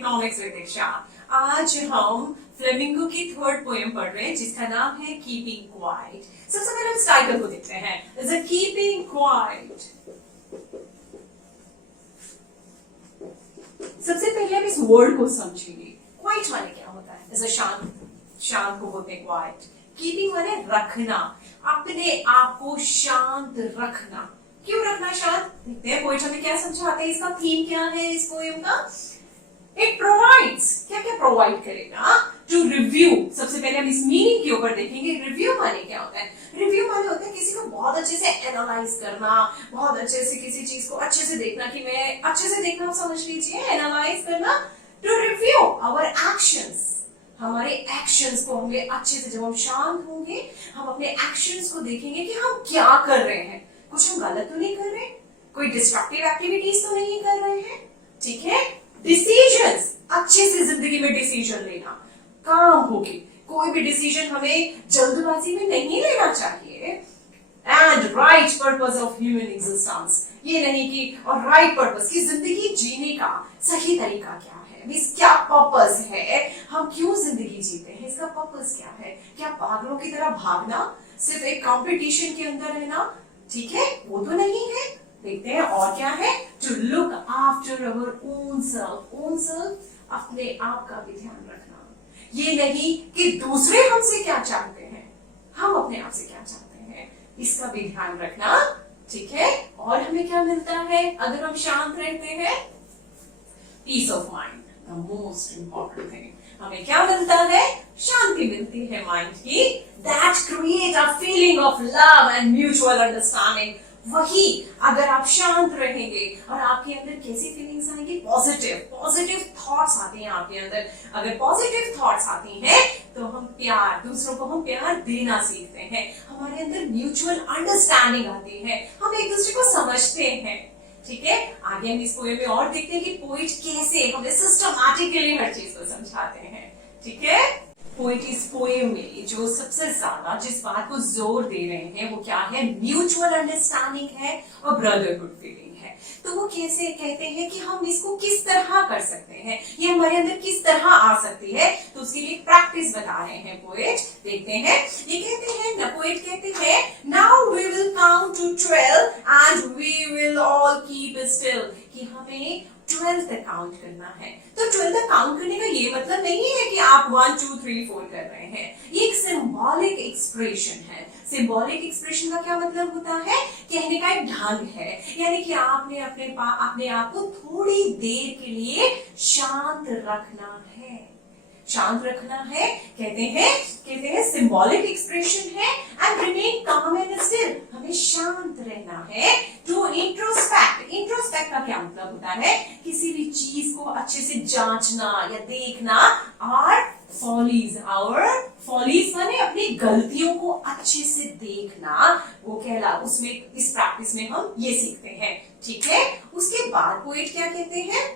Economics with दीक्षा। आज हम flamingo की थर्ड पोएम पढ़ रहे हैं जिसका नाम है कीपिंग क्वाइट। सबसे पहले हम टाइटल को देखते हैं, इज अ कीपिंग क्वाइट। सबसे पहले हम इस वर्ड को समझेंगे। क्वाइट माने क्या होता है? इज अ शांत, शांत को बोलते हैं क्वाइट। कीपिंग माने रखना, अपने आप को शांत रखना। क्यों रखना शांत? देखते हैं पोएट हमें क्या समझाते हैं। इसका थीम क्या है इस पोएम का? इट प्रोवाइड्स, क्या क्या प्रोवाइड करेगा? To review. सबसे पहले हम इस मीनिंग के ऊपर देखेंगे। रिव्यू माने क्या होता है? रिव्यू माने होता है किसी को बहुत अच्छे से एनालाइज करना, बहुत अच्छे से किसी चीज को अच्छे से देखना। कि मैं अच्छे से देखना, आप समझ लीजिए, एनालाइज करना। टू रिव्यू आवर एक्शंस, हमारे एक्शंस को हमें अच्छे से, जब हम शांत होंगे हम अपने एक्शंस को देखेंगे कि हम क्या कर रहे हैं। कुछ हम गलत तो नहीं कर रहे, कोई डिस्ट्रक्टिव एक्टिविटीज तो नहीं कर रहे हैं, ठीक है। डिसीजंस, अच्छे से जिंदगी में डिसीजन लेना, काम होगी। कोई भी डिसीजन हमें जल्दबाजी में नहीं लेना चाहिए। And right purpose of human existence, ये नहीं कि, और राइट पर्पस की जिंदगी जीने का सही तरीका क्या है, मींस क्या पर्पस है, हम क्यों जिंदगी जीते हैं, इसका पर्पस क्या है। क्या पागलों की तरह भागना, सिर्फ एक कंपटीशन के अंदर रहना, ठीक है, वो तो नहीं है। देखते हैं और क्या है। To look after our own self, own self, अपने आप का भी ध्यान रखना। ये नहीं कि दूसरे हमसे क्या चाहते हैं, हम अपने आप से क्या चाहते हैं, इसका भी ध्यान रखना, ठीक है। और हमें क्या मिलता है अगर हम शांत रहते हैं? Peace of mind, the most important thing. हमें क्या मिलता है? शांति मिलती है माइंड की। That create a feeling of love and mutual understanding. वही, अगर आप शांत रहेंगे और आपके अंदर कैसी फीलिंग्स आएंगी? पॉजिटिव, पॉजिटिव थॉट्स आते हैं आपके अंदर। अगर पॉजिटिव थॉट्स आती हैं तो हम प्यार, दूसरों को हम प्यार देना सीखते हैं। हमारे अंदर म्यूचुअल अंडरस्टैंडिंग आती है, हम एक दूसरे को समझते हैं, ठीक है। आगे हम इस पोएम में और देखते हैं कि पोइट कैसे हमें सिस्टमैटिकली हर चीज को समझाते हैं, ठीक है। पोइट इस पोएम में जो सबसे ज्यादा जिस बात को जोर दे रहे हैं वो क्या है? म्यूचुअल अंडरस्टैंडिंग है और ब्रदरहुड फीलिंग है। तो वो कैसे कहते हैं कि हम इसको किस तरह कर सकते हैं, ये हमारे अंदर किस तरह आ सकती है, तो उसके लिए प्रैक्टिस बता रहे हैं पोएट। देखते हैं, ये कहते हैं, पोएट कहते हैं, now we will count to 12 and we will all keep still, कि हमें 12 तक काउंट करना है। तो 12 तक काउंट करने का ये मतलब नहीं है कि आप 1 2 3 4 कर रहे हैं। ये एक सिंबॉलिक एक्सप्रेशन है। सिंबॉलिक एक्सप्रेशन का क्या मतलब होता है? कहने का एक ढंग है, यानी कि आपने अपने आप को थोड़ी देर के लिए शांत रखना है, शांत रखना है। कहते हैं सिंबॉलिक एक्सप्रेशन है। एंड रिमेन काम एंड स्टिल, हमें शांत रहना है। टू इंट्रोस्पेक्ट, इंट्रोस्पेक्ट का क्या मतलब होता है? किसी भी चीज को अच्छे से जांचना या देखना। और फॉलीज माने अपनी गलतियों को अच्छे से देखना, वो कहला, उसमें इस प्रैक्टिस में हम ये सीखते हैं, ठीक है। उसके बाद पोएट क्या कहते हैं?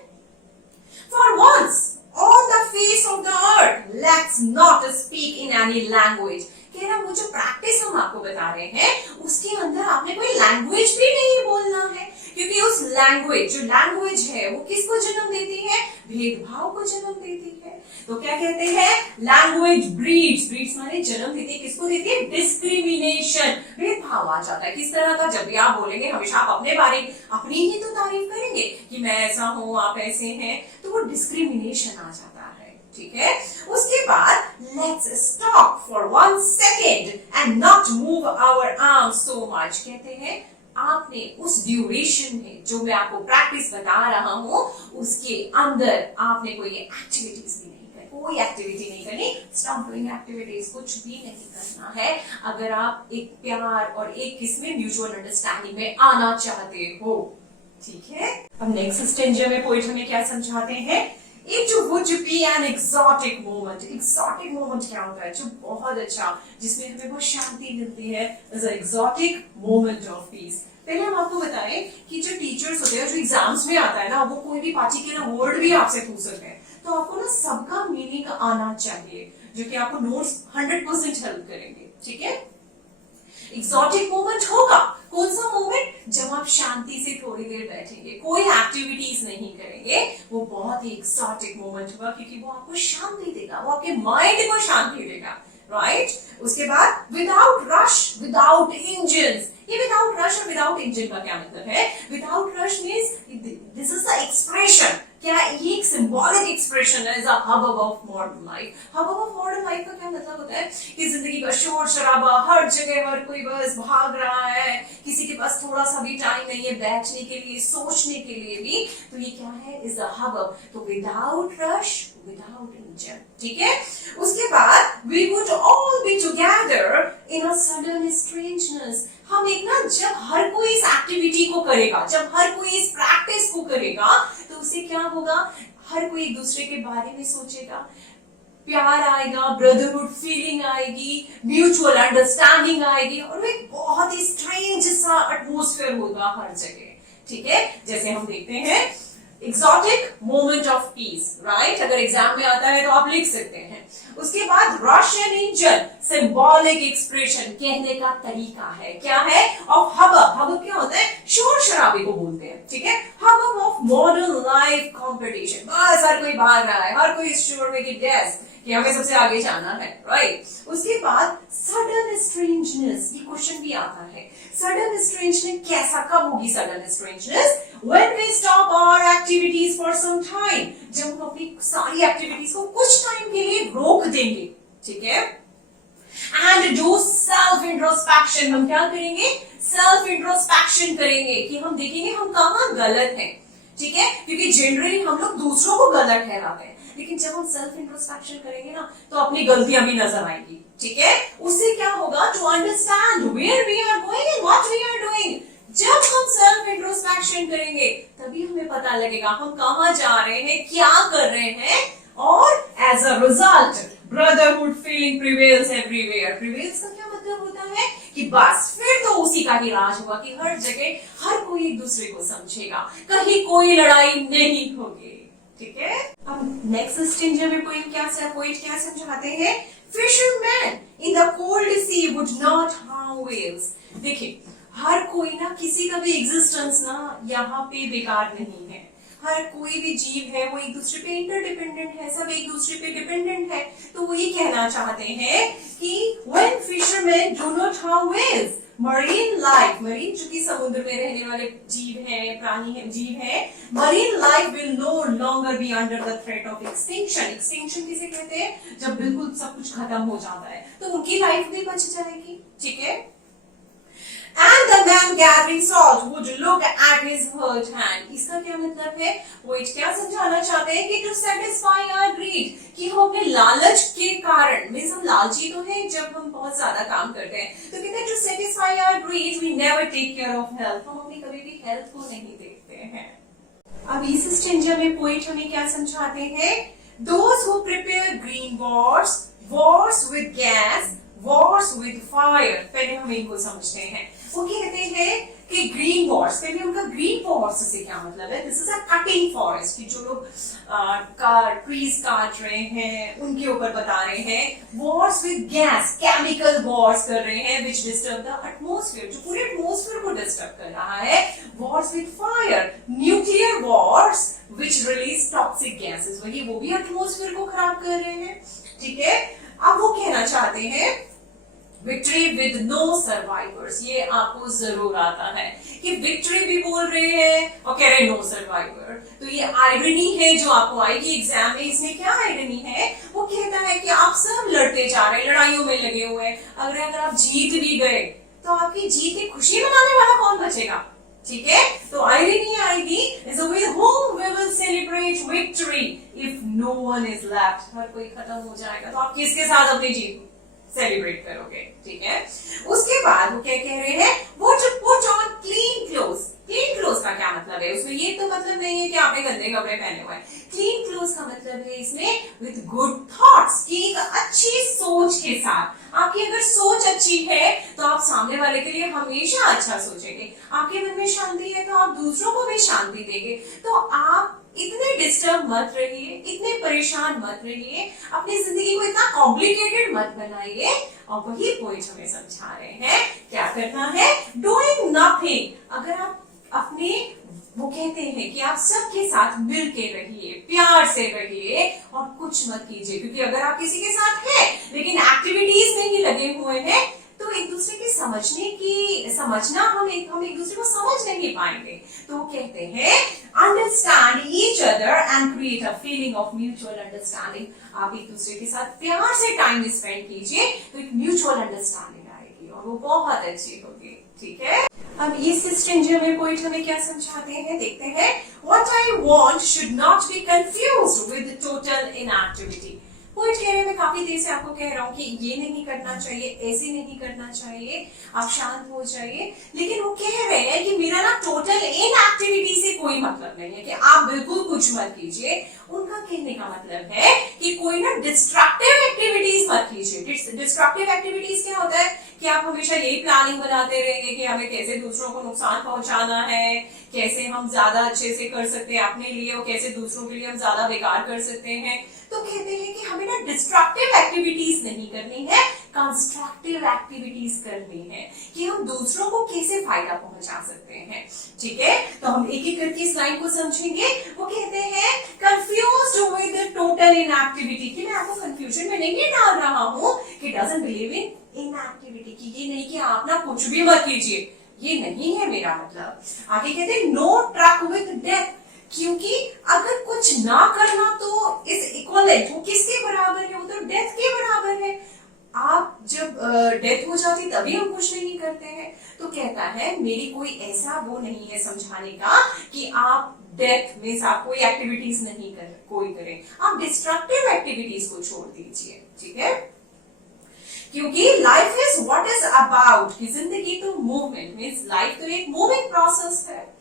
For once on the face of the earth, let's not speak in any language. कह रहा, वो जो प्रैक्टिस हम आपको बता रहे हैं उसके अंदर आपने कोई लैंग्वेज भी नहीं बोलना है, क्योंकि उस लैंग्वेज, जो लैंग्वेज है वो किसको जन्म देती है? भेदभाव को जन्म देती है। तो क्या कहते हैं? लैंग्वेज ब्रीड्स, ब्रीड्स माने जन्म देती है, किसको देती है? डिस्क्रिमिनेशन, भेदभाव आ जाता है। किस तरह का? जब भी आप बोलेंगे हमेशा आप अपने बारे में अपनी ही तो तारीफ करेंगे कि मैं ऐसा हूं, आप ऐसे हैं, तो वो डिस्क्रिमिनेशन आ जाता है, ठीक है। उसके बाद let's stop for 1 second and not move our arms so much. कहते हैं आपने उस ड्यूरेशन में, जो मैं आपको प्रैक्टिस बता रहा हूं, उसके अंदर आपने कोई एक्टिविटीज भी नहीं करनी, कोई एक्टिविटी नहीं करनी। स्टॉप डूइंग एक्टिविटीज, कुछ भी नहीं करना है अगर आप एक प्यार और एक किसमें म्यूचुअल अंडरस्टैंडिंग में आना चाहते हो, ठीक है। अब नेक्स्ट स्टेंजा में पोएट हमें क्या समझाते हैं? It would be an exotic moment. Exotic moment क्या होता है? जो बहुत अच्छा, जिसमें हमें बहुत शांति मिलती है, is an exotic moment of peace. पहले हम आपको बताएं कि जो टीचर्स होते हैं, जो एग्जाम्स में आता है ना, वो कोई भी पार्टिकुलर वर्ड भी आपसे पूछ सकते हैं, तो आपको ना सबका मीनिंग आना चाहिए, जो कि आपको नोट्स 100% हेल्प करेंगे, ठीक है। एग्जॉटिक मोमेंट होगा, कौन सा मोमेंट? जब आप शांति से थोड़ी देर बैठेंगे, कोई एक्टिविटीज नहीं करेंगे, वो बहुत ही एक्सोटिक मोमेंट होगा, क्योंकि वो आपको शांति देगा, वो आपके माइंड को शांति देगा, राइट? उसके बाद विदाउट रश, विदाउट इंजन। ये विदाउट रश और विदाउट इंजन का क्या मतलब है? Without rush means this is the expression, क्या ये एक सिंबॉलिक एक्सप्रेशन है, hubbub of modern life. Hubbub of modern life का क्या मतलब होता है? कि जिंदगी का शोर शराबा, हर जगह हर कोई बस भाग रहा है, किसी के पास थोड़ा सा भी टाइम नहीं है बैठने के लिए, सोचने के लिए भी, तो ये क्या है? Is the hubbub. तो विदाउट रश, विदाउट इंजन, ठीक है? उसके बाद we would all be together in a sudden strangeness. हम एक ना, जब हर कोई इस एक्टिविटी को करेगा, जब हर कोई इस प्रैक्टिस को करेगा, तो उससे क्या होगा? हर कोई एक दूसरे के बारे में सोचेगा, प्यार आएगा, ब्रदरहुड फीलिंग आएगी, म्यूचुअल अंडरस्टैंडिंग आएगी, और एक बहुत ही स्ट्रेंज सा एटमॉस्फेयर होगा हर जगह, ठीक है? जैसे हम देखते हैं exotic moment of peace, right? अगर एग्जाम में आता है तो आप लिख सकते हैं। उसके बाद rush and engine, symbolic expression, कहने का तरीका है, क्या है? ऑफ हबब। हबब क्या होता है? शोर शराबे को बोलते हैं, ठीक है? Hubbub of modern life competition, बस हर कोई भाग रहा है, हर कोई इस शोर में कि यस कि हमें सबसे आगे जाना है, राइट? उसके बाद सडन स्ट्रेंजनेस, ये क्वेश्चन भी आता है। सडन स्ट्रेंजनेस कैसा, कब होगी sudden strangeness? When we stop our activities for some time, जब हम अपनी सारी एक्टिविटीज को कुछ टाइम के लिए रोक देंगे, ठीक है? And do self introspection, हम क्या करेंगे? सेल्फ इंट्रोस्पेक्शन करेंगे, कि हम देखेंगे हम कहाँ गलत हैं, ठीक है? क्योंकि जनरली हम लोग दूसरों को गलत ठहराते हैं, लेकिन जब हम सेल्फ इंट्रोस्पेक्शन करेंगे ना, तो अपनी गलतियां भी नजर आएंगी, ठीक है? उससे क्या होगा? To understand where we are going and what we are doing. जब हम सेल्फ इंट्रोस्पेक्शन करेंगे, तभी हमें पता लगेगा हम कहाँ जा रहे हैं, क्या कर रहे हैं, और as a result brotherhood feeling prevails everywhere. Prevails का क्या मतलब होता है? कि बस फिर तो उसी का ही राज होगा, कि हर जगह हर कोई एक दूसरे को समझेगा, कहीं कोई लड़ाई नहीं होगी, ठीक है? अब नेक्स्ट स्टेंजर में पोएट क्या समझाते हैं? Fisherman in the cold sea would not harm whales. देखिए, हर कोई ना, किसी का भी एग्जिस्टेंस ना यहाँ पे बेकार नहीं है। हर कोई भी जीव है वो एक दूसरे पे इंटरडिपेंडेंट है, सब एक दूसरे पे डिपेंडेंट है। तो वो ये कहना चाहते हैं कि when fisherman do not harm whales, marine life, marine चूंकि समुद्र में रहने वाले जीव हैं, प्राणी है, जीव है, marine life will no longer be under the threat of extinction. Extinction किसे कहते हैं? जब बिल्कुल सब कुछ खत्म हो जाता है, तो उनकी लाइफ भी बच जाएगी, ठीक है? And the man gathering salt would look at his hurt hand. इसका क्या मतलब है? वो क्या समझाना चाहते हैं कि to satisfy our greed, कि हम अपने लालच के कारण, मीन्स हम लालची तो हैं जब हम बहुत ज्यादा काम करते हैं, तो कहते हैं to satisfy our greed we never take care of health, हम अपनी कभी भी हेल्थ को नहीं देखते हैं। अब इस स्टेंजर में पोएट हमें क्या समझाते हैं? Those who prepare green wars, wars with gas, wars with fire, पहले हम इनको समझते हैं। वो कहते हैं कि ग्रीन वॉर्स, पहले उनका ग्रीन वॉर्स से क्या मतलब है? This is a cutting forest, कि जो लोग ट्रीज काट रहे हैं उनके ऊपर बता रहे हैं। Wars with gas, chemical Wars कर रहे हैं विच डिस्टर्ब द एटमॉस्फेयर, जो पूरे एटमॉस्फेयर को डिस्टर्ब कर रहा है। Wars with fire, nuclear Wars which release toxic gases, वही वो भी एटमॉस्फेयर को खराब कर रहे हैं, ठीक है? अब वो कहना चाहते हैं विक्ट्री विद नो सर्वाइवर्स, ये आपको जरूर आता है कि विक्ट्री भी बोल रहे हैं और कह रहे नो सर्वाइवर। तो ये आयरनी है जो आपको आएगी एग्जाम में। इसमें क्या आयरनी है? वो कहता है कि आप सब लड़ते जा रहे हैं, लड़ाइयों में लगे हुए हैं, अगर आप जीत भी गए तो आपकी जीत की खुशी मनाने वाला कौन बचेगा, ठीक है? तो आयरनी आएगी is with whom we will celebrate victory if no one is left, हर कोई खत्म हो जाएगा तो आप किसके साथ अपनी जीत सेलिब्रेट करोगे, ठीक है? उसके बाद वो क्या कह रहे हैं? वो जो put on clean cloth, clean cloth का क्या मतलब है? उसमें ये तो मतलब नहीं है कि आपने गंदे कपड़े पहने हुए हैं। क्लीन क्लोथ का मतलब है इसमें विद गुड थॉट्स, कि एक अच्छी सोच के साथ। आपकी अगर सोच अच्छी है तो आप सामने वाले के लिए हमेशा अच्छा सोचेंगे। आपके मन में शांति है तो आप दूसरों को भी शांति देंगे। तो आप इतने डिस्टर्ब मत रहिए, इतने परेशान मत रहिए, अपनी जिंदगी को इतना कॉम्प्लिकेटेड मत बनाइए। और वही पॉइंट हमें समझा रहे हैं क्या करना है, डूइंग नथिंग। अगर आप अपने, वो कहते हैं कि आप सबके साथ मिल के रहिए, प्यार से रहिए और कुछ मत कीजिए, क्योंकि अगर आप किसी के साथ हैं लेकिन एक्टिविटीज में ही लगे हुए हैं तो एक दूसरे की समझना हम एक दूसरे को समझ नहीं पाएंगे। तो वो कहते हैं understand each other and create a feeling of mutual understanding. आप एक दूसरे के साथ प्यार से टाइम स्पेंड कीजिए तो एक म्यूचुअल अंडरस्टैंडिंग आएगी और वो बहुत अच्छी होगी। ठीक है, अब इस स्ट्रिंजर में पॉइंट हमें क्या समझाते हैं, देखते हैं। What I want should not be confused with total inactivity. Point कह रहे हैं, मैं काफी देर से आपको कह रहा हूं कि ये नहीं करना चाहिए, ऐसे नहीं करना चाहिए, आप शांत हो जाइए, लेकिन वो कह रहे हैं कि मेरा ना टोटल इनएक्टिविटी से कोई मतलब नहीं है कि आप बिल्कुल कुछ मत कीजिए। उनका कहने का मतलब है कि कोई ना डिस्ट्रक्टिव एक्टिविटीज मत कीजिए। डिस्ट्रक्टिव एक्टिविटीज क्या होता है कि आप हमेशा यही प्लानिंग बनाते रहेंगे कि हमें कैसे दूसरों को नुकसान पहुंचाना है, कैसे हम ज्यादा अच्छे से कर सकते हैं अपने लिए और कैसे दूसरों के लिए हम ज्यादा बेकार कर सकते हैं। तो कहते हैं कि हमें ना डिस्ट्रक्टिव एक्टिविटीज नहीं करनी है, कंस्ट्रक्टिव एक्टिविटीज करनी है कि हम दूसरों को कैसे फायदा पहुंचा सकते हैं। ठीक है, तो हम एक एक करके इस लाइन को समझेंगे। वो कहते हैं कंफ्यूज्ड विद टोटल इनएक्टिविटी, कि मैं आपको कंफ्यूजन में नहीं डाल रहा हूं कि डजंट बिलीव इन इनएक्टिविटी, की ये नहीं कि आप ना कुछ भी मत कीजिए, ये नहीं है मेरा मतलब। आगे कहते हैं नो ट्रक विद डेथ, क्योंकि अगर कुछ ना करना तो इज इक्वलेंट, वो किसके बराबर है, वो तो डेथ के बराबर है। आप जब डेथ हो जाती तभी हम कुछ नहीं करते हैं। तो कहता है मेरी कोई ऐसा वो नहीं है समझाने का कि आप डेथ में आप कोई एक्टिविटीज नहीं करें, आप डिस्ट्रक्टिव एक्टिविटीज को छोड़ दीजिए। ठीक है, क्योंकि life is what is about, कि जिंदगी तो मूवमेंट, मींस लाइफ तो एक मूविंग प्रोसेस है।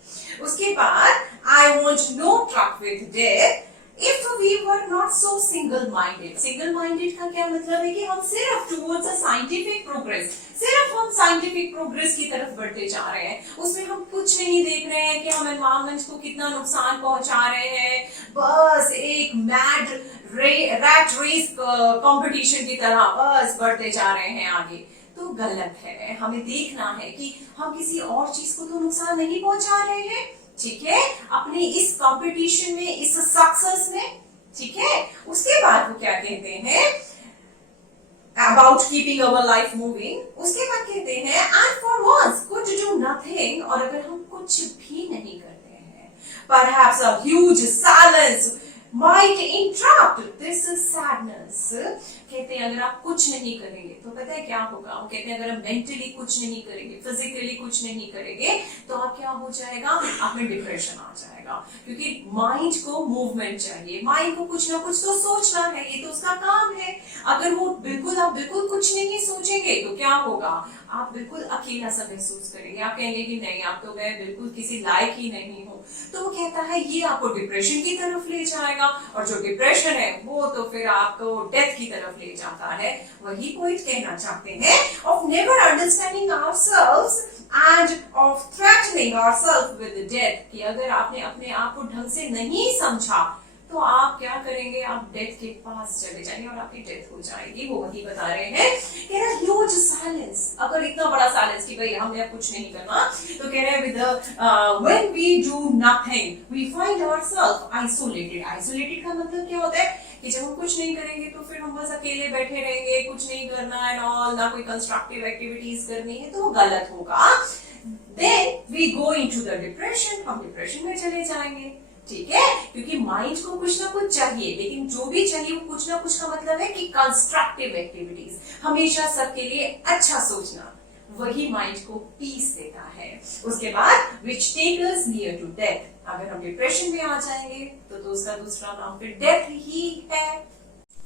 उसके बाद I want no truck with death if we were not so single minded. Single minded का क्या मतलब है कि हम सिर्फ टुवर्ड्स अ साइंटिफिक प्रोग्रेस, सिर्फ हम साइंटिफिक प्रोग्रेस की तरफ बढ़ते जा रहे हैं, उसमें हम कुछ नहीं देख रहे हैं कि हम एनवायरमेंट को कितना नुकसान पहुंचा रहे हैं, बस एक मैड रैट रेस कंपटीशन की तरह बस बढ़ते जा रहे हैं आगे। तो गलत है, हमें देखना है कि हम किसी और चीज को तो नुकसान नहीं पहुंचा रहे हैं। ठीक है, अपने इस कंपटीशन में, इस सक्सेस में। ठीक है, उसके बाद वो क्या कहते हैं about keeping our life moving, उसके बाद कहते हैं and for once good to do nothing, और अगर हम कुछ भी नहीं करते हैं, perhaps a huge silence might interrupt this sadness। कहते हैं अगर आप कुछ नहीं करेंगे तो पता है क्या होगा, वो कहते हैं अगर आप मेंटली कुछ नहीं करेंगे, फिजिकली कुछ नहीं करेंगे तो आप क्या हो जाएगा, आप में डिप्रेशन आ जाएगा, क्योंकि माइंड को मूवमेंट चाहिए, माइंड को कुछ ना कुछ तो सोचना है, ये तो उसका काम है। अगर वो आप बिल्कुल कुछ नहीं सोचेंगे तो क्या होगा, आप बिल्कुल अकेला सा महसूस करेंगे, आप कहेंगे कि नहीं आप तो मैं बिल्कुल किसी लायक ही नहीं हूँ। तो वो कहता है ये आपको डिप्रेशन की तरफ ले जाएगा, और जो डिप्रेशन है वो तो फिर आपको डेथ की तरफ ले जाता है। वही पॉइंट कहना चाहते हैं of never understanding ourselves and of threatening ourself with death, कि अगर आपने अपने आप को ढंग से नहीं समझा तो आप क्या करेंगे, आप डेथ के पास चले जाएंगे और आपकी डेथ हो जाएगी। वो वही बता रहे हैं, कह रहे हैं ह्यूज साइलेंस, अगर इतना बड़ा साइलेंस कि भाई हमने कुछ नहीं करना, तो कह रहे हैं with when we do nothing we find ourself isolated. Isolated का मतलब क्या होता है कि जब हम कुछ नहीं करेंगे तो फिर हम बस अकेले बैठे रहेंगे, कुछ नहीं करना एंड ऑल, ना कोई कंस्ट्रक्टिव एक्टिविटीज करनी है, तो वो गलत होगा। Then we go into the depression, हम डिप्रेशन में चले जाएंगे। ठीक है, क्योंकि माइंड को कुछ ना कुछ चाहिए, लेकिन जो भी चाहिए वो कुछ ना कुछ का मतलब है कि कंस्ट्रक्टिव एक्टिविटीज, हमेशा सबके लिए अच्छा सोचना, वही माइंड को पीस देता है। उसके बाद which take us near to death, अगर हम डिप्रेशन में आ जाएंगे तो उसका दूसरा नाम फिर डेथ ही है।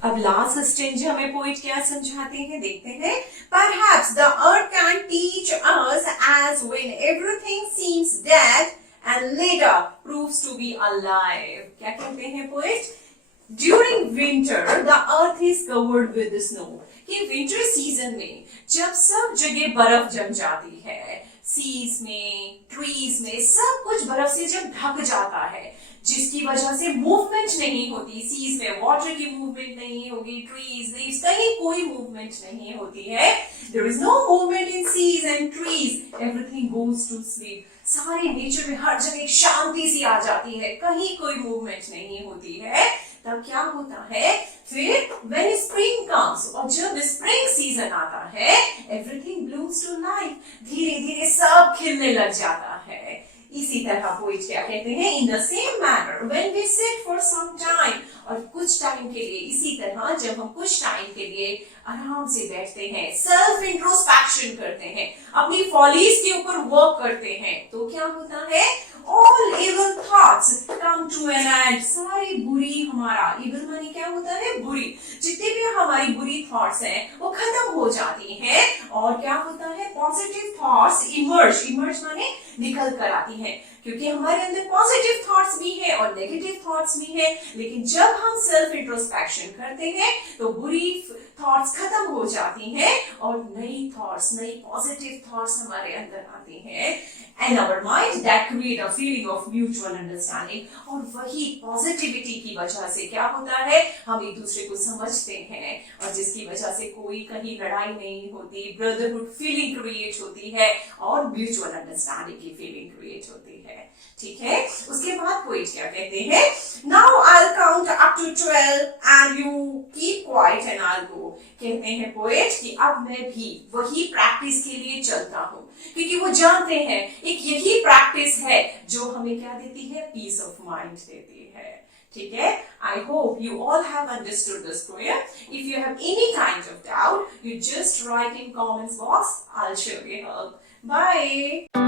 अब लास्ट स्टेज हमें पॉइंट क्या समझाते हैं, देखते हैं। Perhaps the earth can teach us as when everything seems dead and later proves to be alive। क्या कहते हैं poet? During winter the earth is covered with snow, कि विंटर सीजन में जब सब जगह बर्फ जम जाती है, सीज में, ट्रीज में सब कुछ बर्फ से जब ढक जाता है, जिसकी वजह से मूवमेंट नहीं होती, सीज में वाटर की मूवमेंट नहीं होगी, ट्रीज, लीव्स, कहीं कोई मूवमेंट नहीं होती है. There is no movement in seas and trees, everything goes to sleep. सारे नेचर में हर जगह शांति सी आ जाती है, कहीं कोई मूवमेंट नहीं होती है. तब क्या होता है, फिर when spring comes, और जब स्प्रिंग सीजन आता है, everything blooms to life, धीरे धीरे सब खिलने लग जाता है. इसी तरह पोइट क्या कहते हैं, in the same manner when we sit for some time, और कुछ टाइम के लिए, इसी तरह जब हम कुछ टाइम के लिए आराम से बैठते हैं, सेल्फ इंट्रोस्पेक्शन करते हैं, अपनी फॉलीज के ऊपर वर्क करते हैं, तो क्या होता है, all evil thoughts come to an end. सारी बुरी, हमारा evil माने क्या होता है, बुरी, जितनी भी हमारी बुरी थॉट्स हैं वो खत्म हो जाती हैं, और क्या होता है, पॉजिटिव थॉट्स इमर्ज माने निकल कर आती हैं, क्योंकि हमारे अंदर पॉजिटिव थॉट्स भी है और नेगेटिव थॉट्स भी है. लेकिन जब हम सेल्फ इंट्रोस्पेक्शन करते हैं तो बुरी थॉट्स खत्म हो जाती हैं और नई थॉट्स, नई पॉजिटिव थॉट्स हमारे अंदर आती हैं. And our mind that create a feeling of mutual understanding. और वही पॉजिटिविटी की वजह से क्या होता है, हम एक दूसरे को समझते हैं, और जिसकी वजह से कोई कहीं लड़ाई नहीं होती, ब्रदरहुड फीलिंग क्रिएट होती है और म्यूचुअल अंडरस्टैंडिंग की फीलिंग क्रिएट होती है. ठीक है, उसके बाद पोइट क्या कहते हैं, now I will count up to 12 and you keep quiet and I will go. कहते हैं पोइट कि अब मैं भी वही प्रैक्टिस के लिए चलता हूँ, क्योंकि वो जानते हैं एक यही प्रैक्टिस है जो हमें क्या देती है, पीस ऑफ माइंड देती है. ठीक है, I hope you all have understood this poem. If you have any kind of doubt, you just write in comments box, I will show you help. Bye.